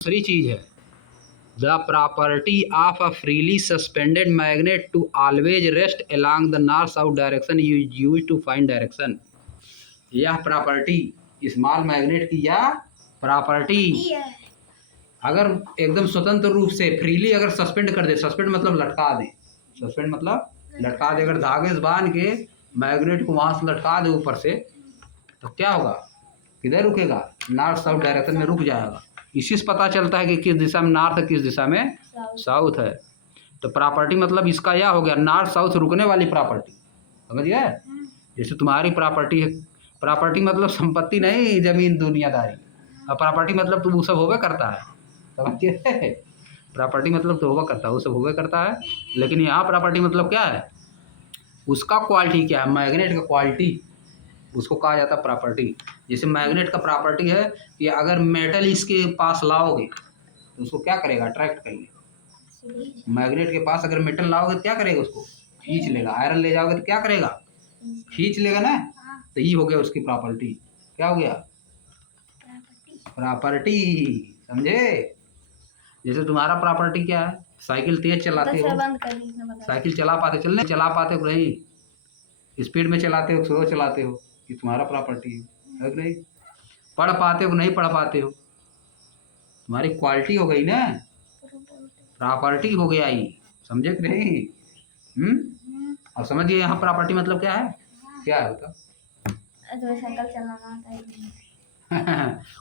दूसरी चीज़ है, the property of a freely suspended magnet to always rest along the north south direction use to find direction. यह property small magnet की यह property अगर एकदम स्वतंत्र रूप से फ्रीली अगर सस्पेंड कर दे, सस्पेंड मतलब लटका दे, सस्पेंड मतलब लटका दे, अगर धागे से बांध के मैग्नेट को वहाँ से लटका दे ऊपर से, तो क्या होगा, किधर रुकेगा, नॉर्थ साउथ डायरेक्शन में रुक जाएगा। इसी से पता चलता है कि किस दिशा में नॉर्थ है, किस दिशा में साउथ है। तो प्रॉपर्टी मतलब इसका यह हो गया, नॉर्थ साउथ रुकने वाली प्रॉपर्टी, समझ गए। जैसे तुम्हारी प्रॉपर्टी है, प्रॉपर्टी मतलब संपत्ति नहीं, जमीन दुनियादारी, और प्रॉपर्टी मतलब तो वो सब होवे करता है, समझिए। प्रॉपर्टी मतलब तो होगा करता है, वो सब होवे करता है, लेकिन यहाँ प्रॉपर्टी मतलब क्या है, उसका क्वालिटी क्या है, मैग्नेट का क्वालिटी, उसको कहा जाता है प्रॉपर्टी। जैसे मैग्नेट का प्रॉपर्टी है कि अगर मेटल इसके पास लाओगे तो उसको क्या करेगा, अट्रैक्ट करेगा। मैग्नेट के पास अगर मेटल लाओगे तो क्या करेगा, उसको खींच लेगा। आयरन ले जाओगे तो क्या करेगा, खींच लेगा ना। तो ये हो गया उसकी प्रॉपर्टी, क्या हो गया, प्रॉपर्टी, समझे। जैसे तुम्हारा प्रॉपर्टी क्या है, साइकिल तेज चलाते हो, साइकिल चला पाते हो नहीं, स्पीड में चलाते हो, स्लो चलाते हो, ये तुम्हारा प्रॉपर्टी है नहीं। पढ़ पाते हो नहीं पढ़ पाते हो, तुम्हारी क्वालिटी हो गई ना, प्रॉपर्टी हो गया ये, समझे कि नहीं। अब समझिए यहाँ प्रॉपर्टी मतलब क्या है, क्या है बता।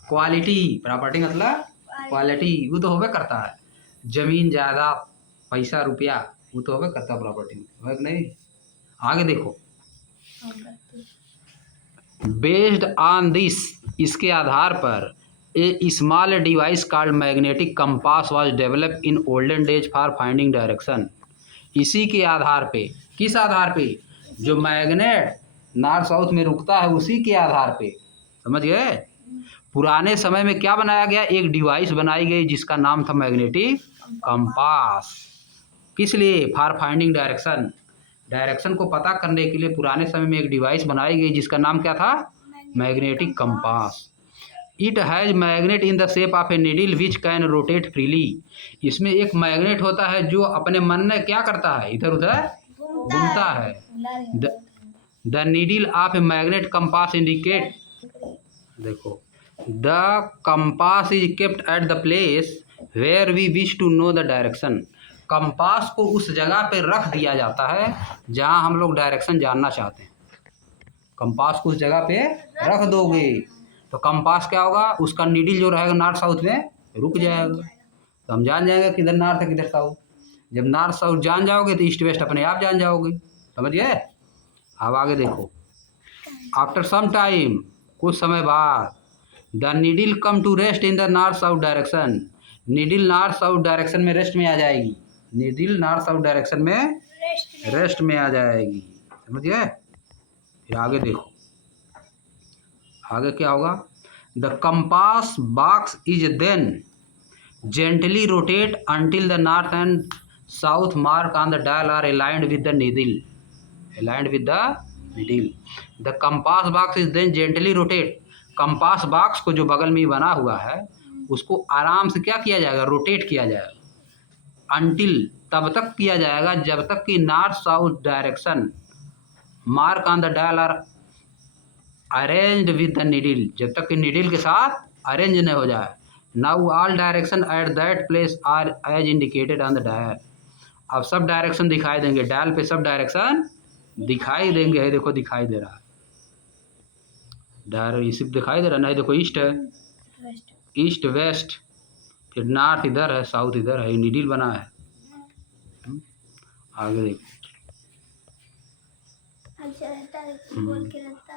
क्वालिटी, प्रॉपर्टी मतलब क्वालिटी, वो तो होबे करता है, जमीन जायदाद पैसा रुपया वो तो होबे करता है प्रॉपर्टी, है कि नहीं। आगे देखो, बेस्ड ऑन दिस, इसके आधार पर a small device called magnetic compass was develop in olden days for finding direction. इसी के आधार पे, किस आधार पे, जो मैग्नेट नॉर्थ साउथ में रुकता है उसी के आधार पे, समझ गए। पुराने समय में क्या बनाया गया, एक डिवाइस बनाई गई जिसका नाम था मैग्नेटिक कंपास। किस लिए, फॉर फाइंडिंग डायरेक्शन, डायरेक्शन को पता करने के लिए पुराने समय में एक डिवाइस बनाई गई जिसका नाम क्या था, magnetic compass. It has magnet in the shape of a needle which can rotate freely. इसमें एक मैग्नेट होता है जो अपने मन में क्या करता है, इधर उधर घूमता है। The needle of a magnet compass indicate, देखो, the compass is kept at the place where we wish to know the direction. Compass को उस जगह पे रख दिया जाता है जहां हम लोग डायरेक्शन जानना चाहते हैं। कंपास को उस जगह पे रख दोगे तो कंपास क्या होगा, उसका नीडल जो रहेगा नॉर्थ साउथ में रुक जाएगा, तो हम जान जाएंगे किधर नॉर्थ है किधर साउथ। जब नॉर्थ साउथ जान जाओगे तो ईस्ट वेस्ट अपने आप जान जाओगे, समझ गए। अब आगे देखो, आफ्टर सम टाइम, कुछ समय बाद, the needle come to rest in the north south direction. Needle north south direction में रेस्ट में आ जाएगी, नीडल नॉर्थ साउथ डायरेक्शन में रेस्ट में आ जाएगी, समझिए। फिर आगे देखो, आगे क्या होगा, the compass box is then gently rotate until the north and south mark on the dial are aligned with the needle, aligned with the needle. The compass box is then gently rotate, compass box को जो बगल में बना हुआ है उसको आराम से क्या किया जाएगा, रोटेट किया जाएगा, अंटिल, तब तक किया जाएगा जब तक कि north south direction mark on the dial are arranged with the needle, जब तक कि नीडल के साथ अरेंज नहीं हो जाए। Now all direction at that place are as indicated on the dial. अब सब डायरेक्शन दिखाई देंगे, डायल पे सब डायरेक्शन दिखाई देंगे, है देखो दिखाई दे रहा है, डायरेक्ट सिर्फ दिखाई दे रहा नहीं, देखो ईस्ट है, ईस्ट वेस्ट, फिर नॉर्थ इधर है, साउथ इधर है, नीडल बना है। आगे देखो,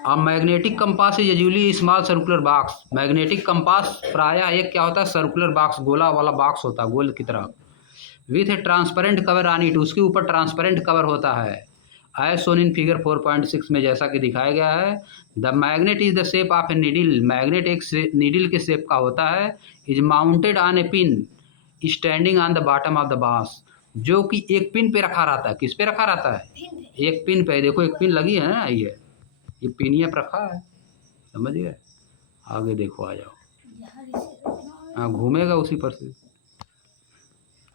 अब magnetic compass is usually small circular box. Magnetic compass प्रायः एक क्या होता है, सर्कुलर बॉक्स, गोला वाला बॉक्स होता है, गोल की तरह, with A transparent cover on it, उसके ऊपर ट्रांसपेरेंट कवर होता है, एज सोन इन फिगर 4.6 में जैसा कि दिखाया गया है। The magnet is the shape of a needle, magnet एक नीडल के शेप का होता है, is mounted on A pin standing on the bottom of the box, जो कि एक पिन पे रखा रहता है, किस पे रखा रहता है, एक पिन पे, देखो एक पिन लगी है ना, ये पिनिया पर रखा है, समझ गए। आगे देखो, आ जाओ, हाँ घूमेगा उसी पर से।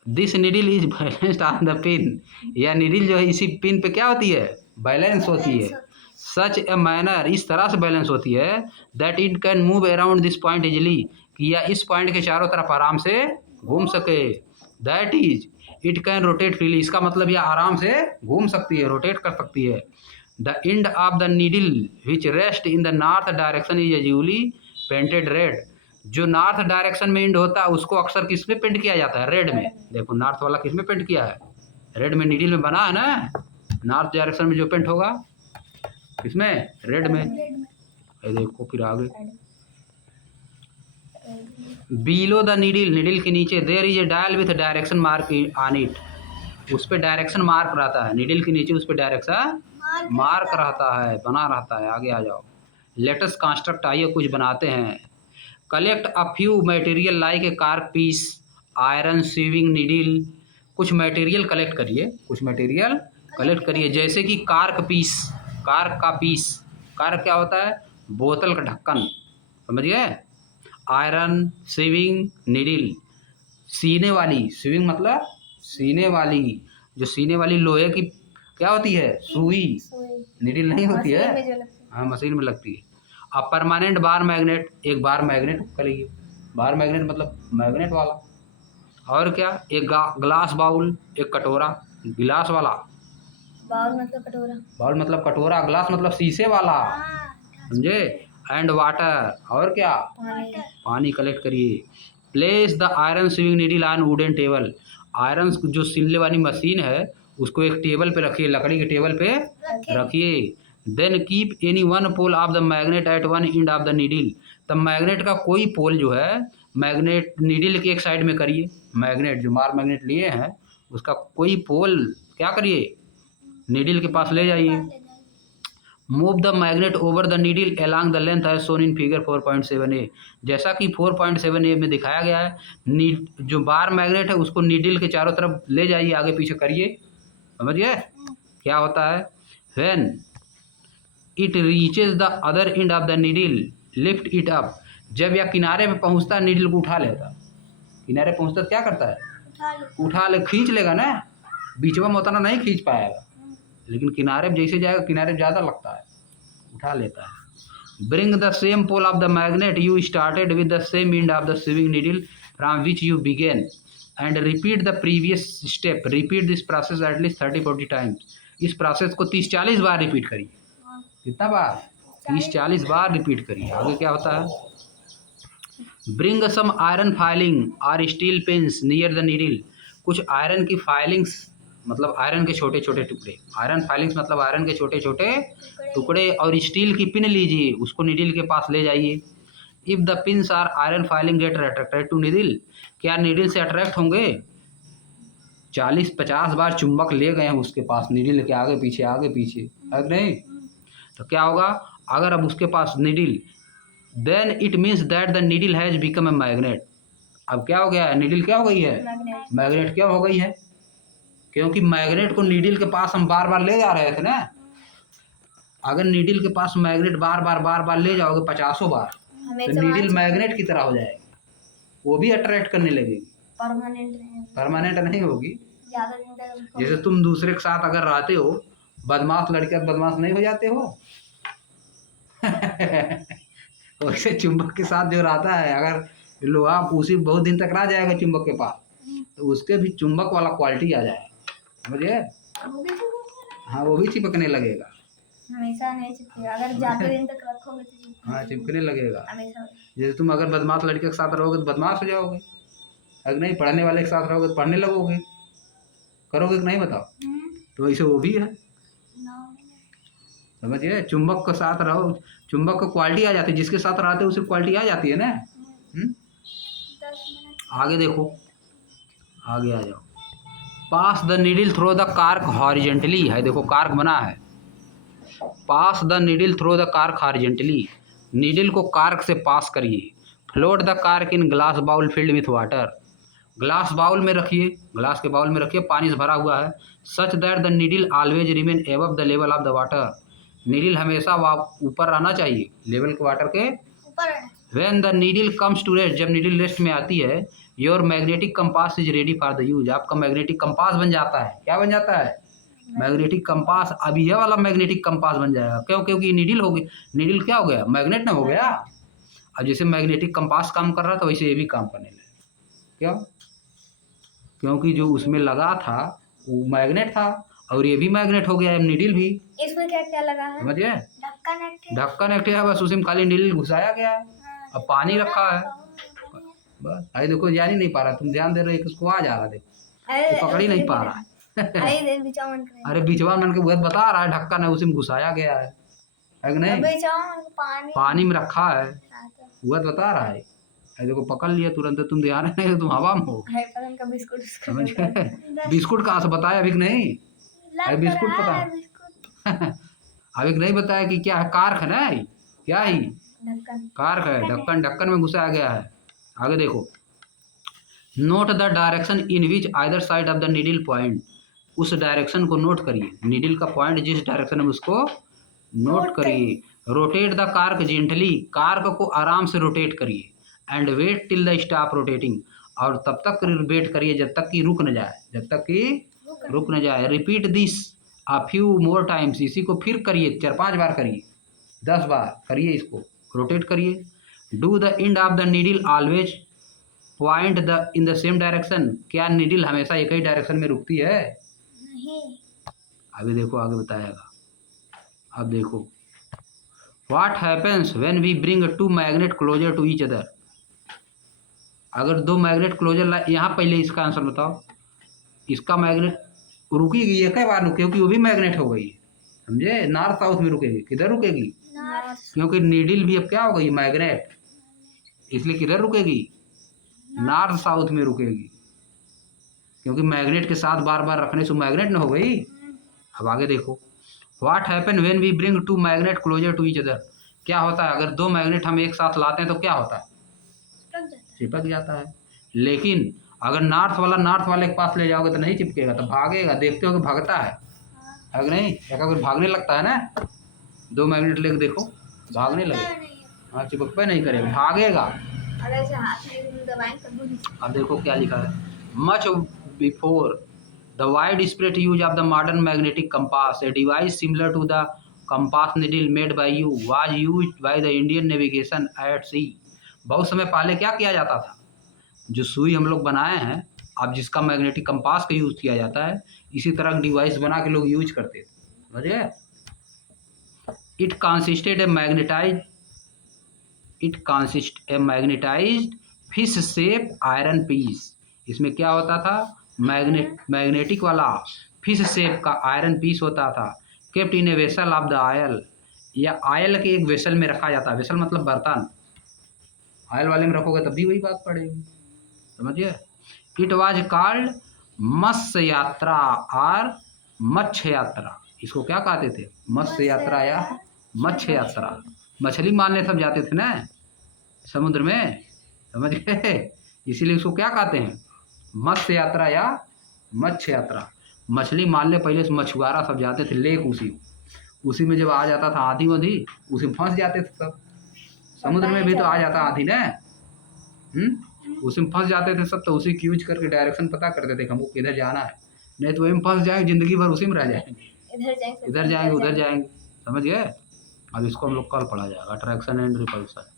This needle is balanced on the pin, यह नीडल जो है इसी पिन पे क्या होती है, बैलेंस होती है। सच ए मैनर, इस तरह से बैलेंस होती है that it can move around this point easily, कि यह इस पॉइंट के चारों तरफ आराम से घूम सके। That is it can rotate freely, इसका मतलब यह आराम से घूम सकती है, रोटेट कर सकती है। The end of the needle which rest in the north direction is usually painted red, जो नॉर्थ डायरेक्शन में एंड होता है उसको अक्सर किस में पेंट किया जाता है, रेड में। देखो नॉर्थ वाला किस में पेंट किया है, रेड में, नीडल में बना है ना, नॉर्थ डायरेक्शन में जो पेंट होगा किसमें, रेड में। ये देखो फिर आगे, बिलो द नीडल, नीडल के नीचे there is a dial with direction mark on it, उस पर डायरेक्शन मार्क रहता है, नीडल के नीचे उस पर डायरेक्शन मार्क रहता है, बना रहता है। आगे आ जाओ, लेटेस्ट कंस्ट्रक्ट, आइए कुछ बनाते हैं। Collect a few material like a cork piece, iron sewing needle, कुछ मटेरियल कलेक्ट करिए, कुछ मटेरियल कलेक्ट करिए, जैसे कि कार्क पीस, कार्क का पीस, कार्क क्या होता है, बोतल का ढक्कन, समझिए। आयरन सीविंग नीडल, सीने वाली, सीविंग मतलब सीने वाली, जो सीने वाली लोहे की क्या होती है, सुई, नीडल नहीं होती है, हाँ मशीन में लगती है। अब परमानेंट बार मैग्नेट, एक बार मैग्नेट करिए, बार मैग्नेट मतलब मैग्नेट वाला। और क्या, एक ग्लास बाउल, एक कटोरा, गिलास वाला, बाउल मतलब कटोरा, बाउल मतलब कटोरा, ग्लास मतलब शीशे वाला, समझे। एंड वाटर, और क्या, पानी कलेक्ट करिए। Place the iron swing needle on wooden table, iron जो सिलने वाली मशीन है उसको एक टेबल पे रखिए, लकड़ी के टेबल पे रखिए। Then keep any one pole of the magnet at one end of the needle, तब मैग्नेट का कोई पोल जो है मैग्नेट नीडल के एक साइड में करिए, मैग्नेट जो मार मैग्नेट लिए हैं उसका कोई पोल क्या करिए, नीडल के पास ले जाइए। Move the magnet over the needle along the length as shown in figure 4.7a, जैसा कि 4.7a में दिखाया गया है। जो बार मैग्नेट है उसको नीडल के चारों तरफ ले जाइए, आगे पीछे करिए, समझिए क्या होता है। When it reaches the other and of the needle lift it up, जब यह किनारे पे पहुंचता है नीडल को उठा लेता, किनारे पहुंचता क्या करता है, उठा ले, खींच लेगा ना, बीचवा में उतना नहीं खींच पाएगा, लेकिन किनारे जैसे जाएगा, किनारे ज़्यादा लगता है, उठा लेता है। Bring the same pole of the magnet you started with the same end of the swing needle from which you begin and repeat the previous step, repeat this process at least 30-40 times, इस process को 30-40 बार repeat करिए। कितना बार, 30-40 बार repeat करिए। आगे क्या होता है, bring some iron filing और steel pins near the needle, कुछ आयरन की फाइलिंग्स मतलब आयरन के छोटे छोटे टुकड़े, आयरन फाइलिंग्स मतलब आयरन के छोटे छोटे टुकड़े, और स्टील की पिन लीजिए, उसको नीडल के पास ले जाइए। If the pins are iron filing get attracted to needle, क्या नीडल से अट्रैक्ट होंगे, 40-50 बार चुंबक ले गए हैं उसके पास, नीडल के आगे पीछे, अगर नहीं तो क्या होगा, अगर अब उसके पास needle, then it means that the needle has become a magnet, अब क्या हो गया है, नीडल क्या हो गई है, मैग्नेट क्या हो गई है, क्योंकि मैग्नेट को नीडल के पास हम बार बार ले जा रहे थे ना, अगर नीडल के पास मैग्नेट बार बार ले जाओगे 50 बार तो नीडल मैग्नेट की तरह हो जाएगी, वो भी अट्रैक्ट करने लगेगी, परमानेंट नहीं होगी। जैसे तुम दूसरे के साथ अगर रहते हो, बदमाश लड़के बदमाश नहीं हो जाते हो वैसे चुंबक के साथ जो रहता है, अगर लोहा उसी बहुत दिन तक रह जाएगा चुंबक के पास, तो उसके भी चुंबक वाला क्वालिटी आ जाएगा, समझिए। हाँ वो भी चिपकने लगेगा, हमेशा नहीं चिपकेगा, अगर ज्यादा दिन तक रखोगे तो हाँ चिपकने लगेगा। हमेशा। जैसे तुम अगर बदमाश लड़के के साथ रहोगे तो बदमाश हो जाओगे, अगर नहीं पढ़ने वाले के साथ रहोगे तो पढ़ने लगोगे, करोगे कि नहीं बताओ, तो वैसे वो भी है, समझिए। चुंबक के साथ रहो, चुंबक को क्वालिटी आ जाती है, जिसके साथ रहते हो उसे क्वालिटी आ जाती है ना। आगे देखो, आगे आ जाओ। Pass the needle through the cork horizontally, है देखो कार्क बना है, pass the needle through the cork horizontally, needle को कार्क से पास करिए। Float the cork in glass bowl filled with water, glass bowl में रखिए, ग्लास के बाउल में रखिए, पानी से भरा हुआ है। Such that the needle always remain above the level of the water, needle हमेशा ऊपर रहना चाहिए, लेवल के वाटर के। When the needle comes to rest, जब नीडल रेस्ट में आती है, your magnetic compass is ready for the use, आपका मैग्नेटिक कंपास बन जाता है। क्या बन जाता है? Magnetic compass. अब यह वाला मैग्नेटिक कंपास बन जाएगा। क्यों? क्योंकि नीडल हो गई, नीडल क्या हो गया? मैग्नेट ना हो गया। अब जैसे मैग्नेटिक कंपास काम कर रहा था वैसे ये भी काम करने लगा। क्यों? क्योंकि जो उसमें लगा था वो मैग्नेट था और ये भी मैग्नेट हो गया है, नीडल भी। इसमें क्या क्या लगा है? समझिए, ढक्कन है। ढक्कन एक है, बस उसी में खाली नीडल घुसाया गया है। अब पानी रखा है बस। अरे देखो, जान ही नहीं पा रहा, तुम ध्यान दे रहे हो, उसको आ जा रहा, देखो पकड़ ही नहीं पा रहा अरे बिचवा मन के बहुत बता रहा है, ढक्कन है उसी में घुसाया गया है कि नहीं? पानी में रखा है, वह बता रहा है। अरे देखो पकड़ लिया तुरंत, तुम ध्यान नहीं, तुम हवा में हो। समझ गए? बिस्कुट कहाँ से बताया अभी नहीं? अरे बिस्कुट पता अभी नहीं बताया कि क्या है? कारक है ना, क्या ही कारक है, ढक्कन, ढक्कन में घुसाया गया है। आगे देखो, note the direction in which either side of the needle point, उस डायरेक्शन को नोट करिए, नीडल का पॉइंट जिस डायरेक्शन में उसको नोट करिए। Rotate the cork gently, cork को आराम से रोटेट करिए। And wait till the stop rotating, और तब तक वेट करिए जब तक कि रुक न जाए, जब तक कि रुक न जाए। Repeat this a few more times, इसी को फिर करिए, 4-5 बार करिए, 10 बार करिए, इसको रोटेट करिए। Do the end of the needle always point the in the same direction, क्या नीडल हमेशा एक ही डायरेक्शन में रुकती है? नहीं। अभी देखो आगे बताएगा। अब देखो, what happens when we bring two magnet closer to each other, अगर दो मैग्नेट क्लोजर, यहाँ पहले इसका आंसर बताओ। इसका मैग्नेट रुकेगी, एक ही बार रुके, क्योंकि वो भी मैग्नेट हो गई, समझे? नॉर्थ साउथ में रुकेगी। किधर रुकेगी? क्योंकि नीडल भी अब क्या हो गई? मैग्नेट, इसलिए किधर रुकेगी? नॉर्थ साउथ में रुकेगी, क्योंकि मैग्नेट के साथ बार बार रखने से मैग्नेट न हो गई। अब आगे देखो, what happen when we bring two magnet closer to each other, क्या होता है अगर दो मैग्नेट हम एक साथ लाते हैं तो क्या होता है? चिपक जाता है। लेकिन अगर नॉर्थ वाला नॉर्थ वाले के पास ले जाओगे तो नहीं चिपकेगा, तो भागेगा। देखते हो कि भागता है अगर नहीं, एक अगर भागने लगता है ना, दो मैग्नेट लेके देखो, भागने लगेगा। हाँ, चिपक नहीं करेगा, भागेगा। अब देखो क्या लिखा है, much before the widespread use of the modern magnetic compass, a device similar to the compass needle made by you was used by the Indian navigation at sea. बहुत समय पहले क्या किया जाता था, जो सुई हम लोग बनाए हैं, अब जिसका मैग्नेटिक कंपास का यूज किया जाता है, इसी तरह डिवाइस बना के लोग यूज करते थे। समझिए, it consisted a magnetized fish shape iron piece, इसमें क्या होता था? मैग्नेटिक वाला फिश शेप का आयरन पीस होता था। Kept in a vessel of the oil, या आयल के एक वेसल में रखा जाता है। वेसल मतलब बर्तन, आयल वाले में रखोगे तब भी वही बात पड़ेगी। समझिए, इट वाज कॉल्ड मत्स्य यात्रा और मत्स्य यात्रा, इसको क्या कहते थे? मत्स्य यात्रा या मत्स्य यात्रा। मछली मारने सब जाते थे ना समुद्र में, समझ गए? इसीलिए इसको क्या कहते हैं? मत्स्य यात्रा या मत्स्य यात्रा। मछली मारने पहले से मछुआरा सब जाते थे लेक, उसी में जब आ जाता था आंधी वधी, उसी में फंस जाते थे सब। समुद्र में भी तो आ जाता आंधी ना, उसी में फंस जाते थे सब, तो उसी की यूज करके डायरेक्शन पता करते थे हमको किधर जाना है, नहीं तो वही में फंस जाएंगे, जिंदगी भर उसी में रह जाएंगे, इधर जाएंगे उधर जाएंगे। समझ गए? अब इसको हम लोग कल पढ़ा जाएगा, अट्रैक्शन एंड रिपल्सन।